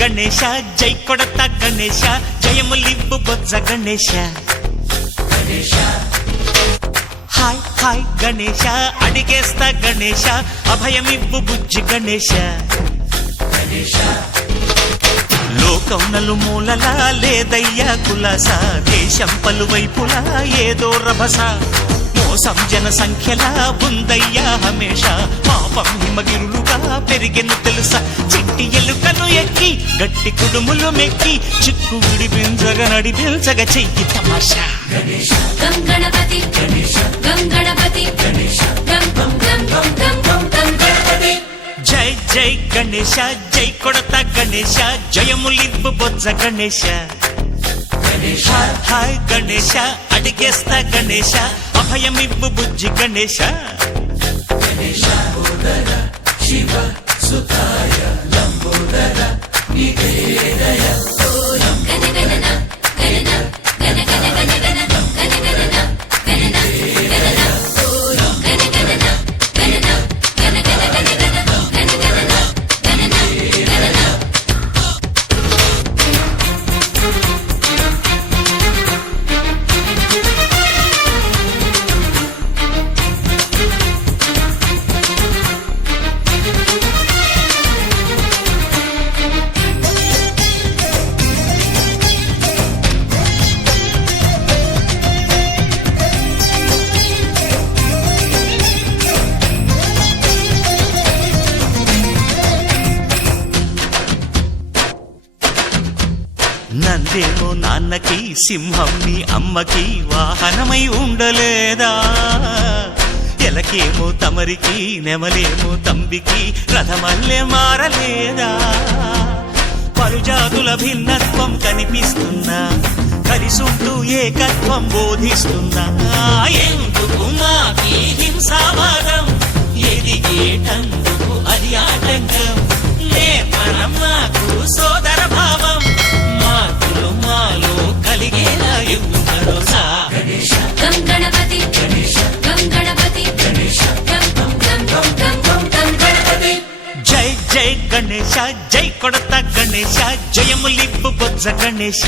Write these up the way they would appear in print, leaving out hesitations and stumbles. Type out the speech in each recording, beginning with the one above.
గణేశ జై కొడత గణేశ జయములివ్వు బొజ్జ Ganesha hi hi Ganesha అడిగేస్తా Ganesha అభయమివ్వు బుజ్జి గణేశ లోకం నలుమూలలా లేదయ్యా కులాస దేశం పలువైపులా ఏదో రభస మోసం జన సంఖ్యలా ఉందయ్యా హమేష పాపం హిమగిరులుగా పెరిగెను తెలుసా చిట్టి ఎలుకను ఎక్కి గట్టి కుడుములు మెక్కి చిక్కు విడిపించగా నడిపించగ చెయ్యి తమాషా గం గణపతి గం గణపతి గం గం గం గం గం గం గం గణపతి జై జై గణేశ జై కొడత గణేశ జయములివ్వు బొజ్జ గణేశ హాయ్ హాయ్ గణేశ అడిగేస్తా గణేశ అభయమివ్వు బుజ్జి గణేశ శివ సుతాయ లంబోదర నివేదయ గణ గణన గణన గణ గణ గణ గణ గణ గణన గణన గణన గణ గణన గణన గణ గణ గణ గణ గణ గణన గణన గణన నందేమో నాన్నకి సింహం నీ అమ్మకి వాహనమై ఉండలేదా ఎలకేమో తమరికి నెమలేమో తంబికి రథమల్లే మారలేదా పలుజాతుల భిన్నత్వం కనిపిస్తున్నా కలిసుంటూ ఏకత్వం బోధిస్తున్నా ఎందుకు మాకి హింసావాదం ఎదిగేటందుకు అది ఆటంకం నేపరం మాకు సోదర భావం మాకులు మాలో కలిగేలా ఇవ్వు భరోసా గం గణపతి గం గణపతి గం గం గం గం గం గం గం గణపతి జై జై గణేశ జై కొడత గణేశ జయములివ్వు బొజ్జ గణేశ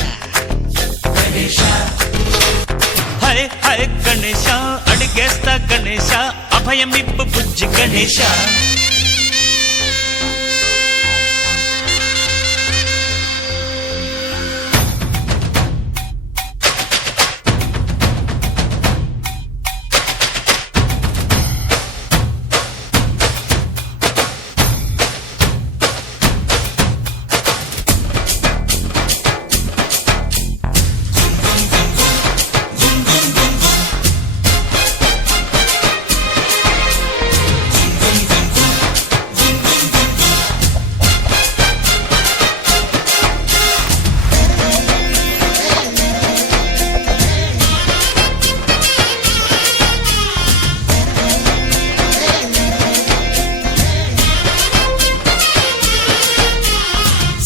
హై హై గణేశ అడిగేస్తా గణేశ అభయమివ్వు బుజ్జి గణేశ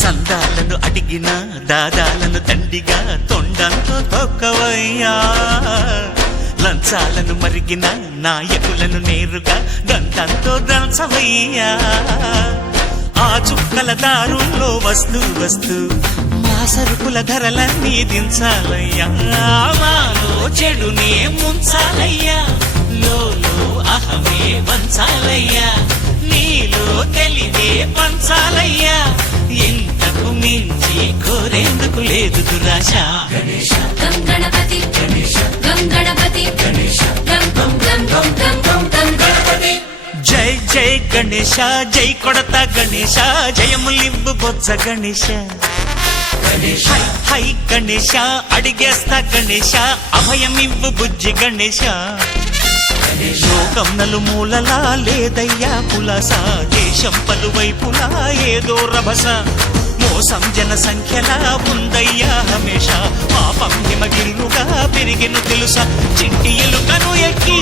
సందాలను అడిగిన దాదాలను దండిగా తొండంతో తొక్కవయ్యా లంచాలను మరిగిన నాయకులను నేరుగా దండంతో దంచవయ్యా ఆ చుక్కల దారుల్లో వస్తూ వస్తూ మా సరుకుల ధరలన్నీ దించాలయ్యా మాలో చెడునే ముంచాలయ్యా లోలో అహమే వంచాలయ్యా నీలో తెలివే పంచాలయ్యా ఇంతకు మించి కోరేందుకు లేదు దురాశ గం గణపతి గం గణపతి గం గం గం గం గం గం గం గణపతి జై జై గణేశ జై కొడత గణేశ జయములివ్వు బొజ్జ గణేశ హై హై గణేశ అడిగేస్తా గణేశ అభయమివ్వు బుజ్జి గణేశ లోకం నలుమూలలా లేదయ్యా పులస దేశం పలువైపులా ఏదో రభస మోసం జన సంఖ్యలా ఉందయ్యా హమేష పాపం హిమగిరులుగా పెరిగెను తెలుసా చిట్టి ఎలుకను ఎక్కి